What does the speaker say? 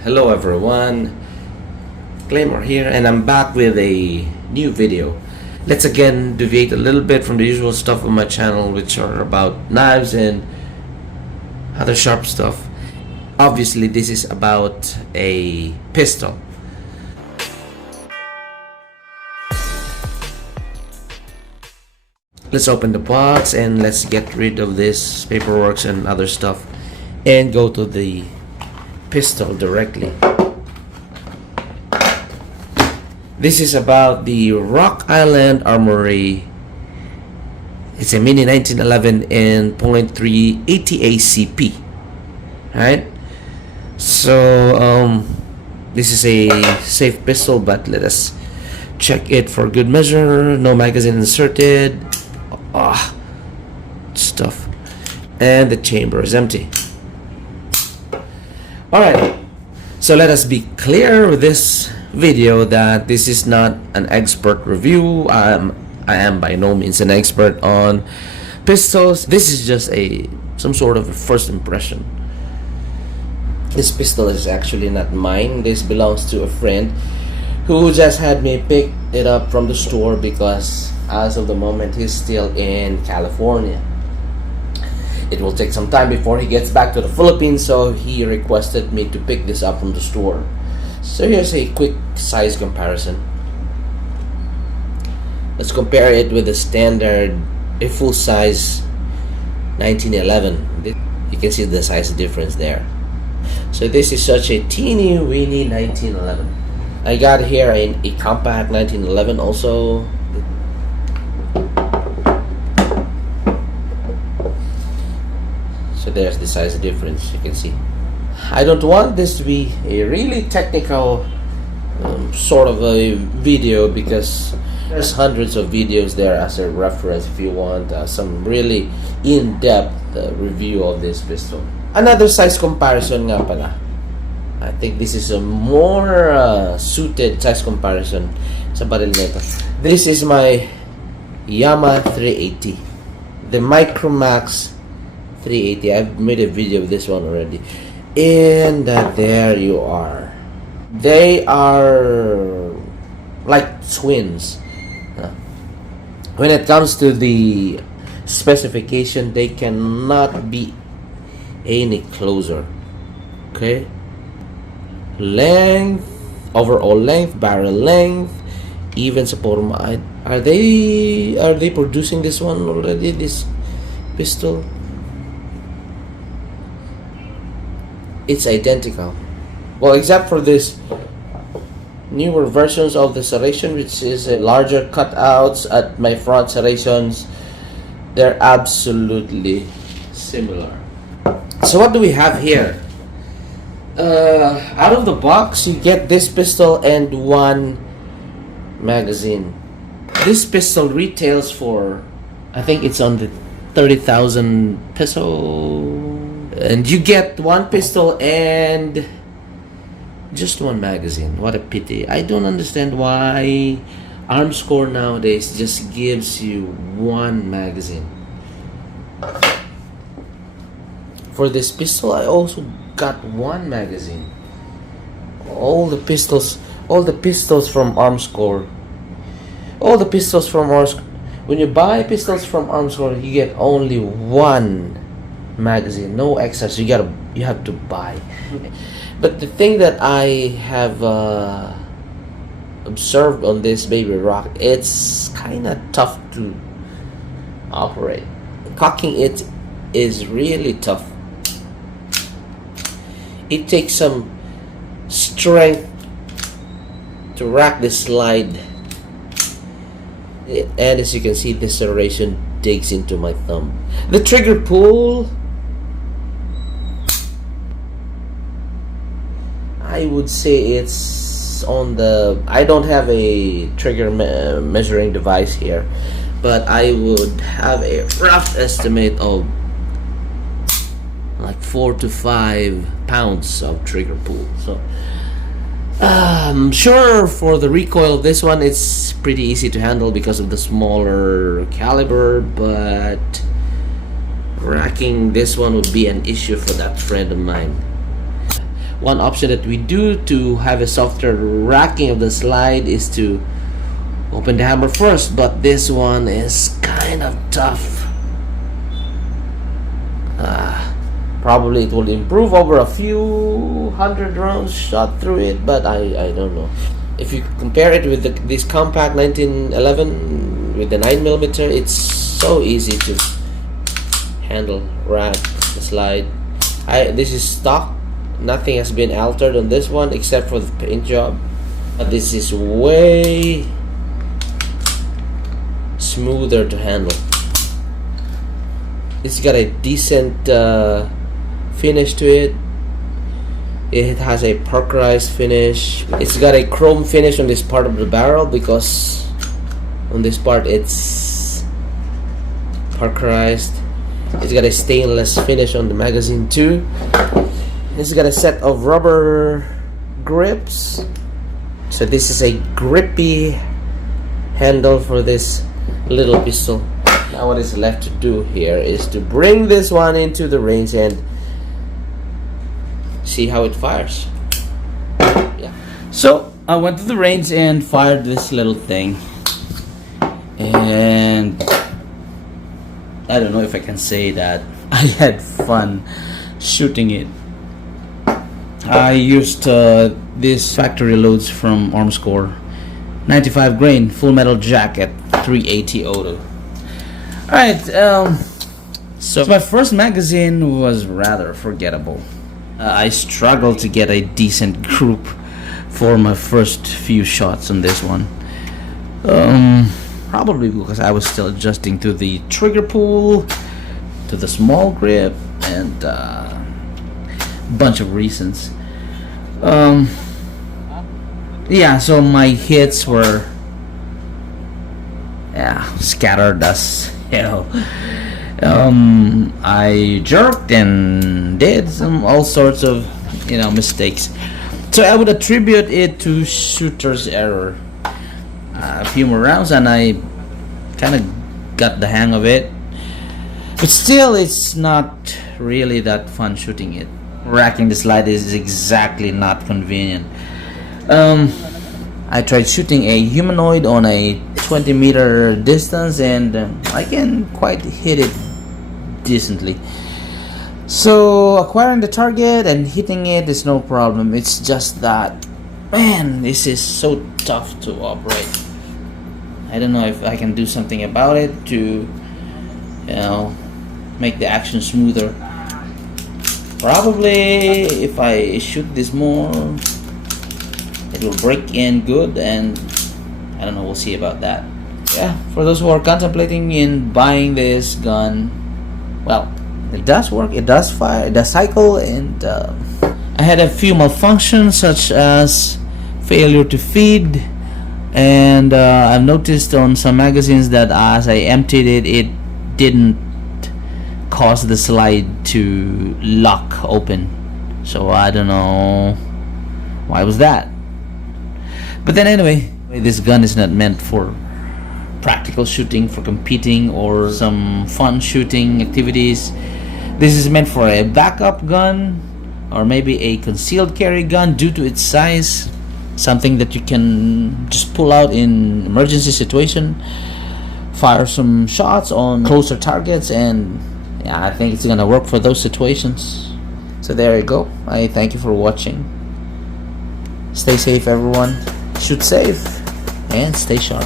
Hello everyone, Claymore here, and I'm back with a new video. Let's again deviate a little bit from the usual stuff on my channel, which are about knives and other sharp stuff. Obviously this is about a pistol. Let's open the box and let's get rid of this paperwork and other stuff and go to the pistol directly. This is about the Rock Island Armory. It's a mini 1911 and .3 ATA-CP. Right? So this is a safe pistol, but let us check it for good measure. No magazine inserted. Stuff. And the chamber is empty. Alright, so let us be clear with this video that this is not an expert review. I am by no means an expert on pistols. This is just some sort of a first impression. This pistol is actually not mine. This belongs to a friend who just had me pick it up from the store because as of the moment he's still in California. It will take some time before he gets back to the Philippines, so he requested me to pick this up from the store. So here's a quick size comparison. Let's compare it with the standard, a full size 1911. You can see the size difference there. So this is such a teeny weeny 1911. I got here a compact 1911 also. So there's the size difference, you can see. I don't want this to be a really technical sort of a video because there's hundreds of videos there as a reference if you want some really in-depth review of this pistol. Another size comparison nga pala. I think this is a more suited size comparison sa baril nito. This is my Yamaha 380, the Micromax 380. I've made a video of this one already, and there you are. They are like twins. When it comes to the specification, they cannot be any closer. Okay, length, overall length, barrel length, even sa forma. Are they producing this one already, this pistol? It's identical. Well, except for this newer versions of the serration, which is larger cutouts at my front serrations. They're absolutely similar. So what do we have here? Out of the box, you get this pistol and one magazine. This pistol retails for, I think it's on the 30,000 peso. And you get one pistol and just one magazine. What a pity. I don't understand why Armscore nowadays just gives you one magazine. For this pistol, I also got one magazine. All the pistols from Armscore. When you buy pistols from Armscore, you get only one magazine, no extras. You have to buy. But the thing that I have observed on this Baby Rock, it's kind of tough to operate. Cocking it is really tough. It takes some strength to rack the slide, and as you can see, this serration digs into my thumb. The trigger pull, I would say it's on the, I don't have a trigger measuring device here, but I would have a rough estimate of like 4 to 5 pounds of trigger pull. So I'm sure for the recoil of this one it's pretty easy to handle because of the smaller caliber, but racking this one would be an issue for that friend of mine. One option that we do to have a softer racking of the slide is to open the hammer first, but this one is kind of tough. Probably it will improve over a few hundred rounds shot through it, but I don't know. If you compare it with this compact 1911 with the 9mm, it's so easy to handle, rack, the slide. This is stock. Nothing has been altered on this one except for the paint job, but this is way smoother to handle. It's got a decent finish to it. It has a parkerized finish. It's got a chrome finish on this part of the barrel because on this part it's parkerized. It's got a stainless finish on the magazine too. It's got a set of rubber grips, so this is a grippy handle for this little pistol. Now what is left to do here is to bring this one into the range and see how it fires. Yeah. So I went to the range and fired this little thing, and I don't know if I can say that I had fun shooting it. I used these factory loads from Armscore, 95 grain full metal jacket, 380 auto. Alright, so my first magazine was rather forgettable. I struggled to get a decent group for my first few shots on this one. Probably because I was still adjusting to the trigger pull, to the small grip, and bunch of reasons. Yeah, so my hits were scattered as hell. I jerked and did all sorts of mistakes, so I would attribute it to shooter's error. A few more rounds and I kind of got the hang of it, but still it's not really that fun shooting it. Racking the slide is exactly not convenient. I tried shooting a humanoid on a 20-meter distance and I can quite hit it decently. So acquiring the target and hitting it is no problem. It's just that, man, this is so tough to operate. I don't know if I can do something about it to make the action smoother. Probably if I shoot this more, it will break in good, and I don't know, we'll see about that. Yeah, for those who are contemplating in buying this gun, well, it does work, it does fire, it does cycle, and I had a few malfunctions such as failure to feed, and I've noticed on some magazines that as I emptied it, it didn't cause the slide to lock open. So I don't know why was that. But then anyway, this gun is not meant for practical shooting, for competing or some fun shooting activities. This is meant for a backup gun or maybe a concealed carry gun due to its size, something that you can just pull out in emergency situation, fire some shots on closer targets, and yeah, I think it's gonna work for those situations. So there you go. I thank you for watching. Stay safe everyone, shoot safe, and stay sharp.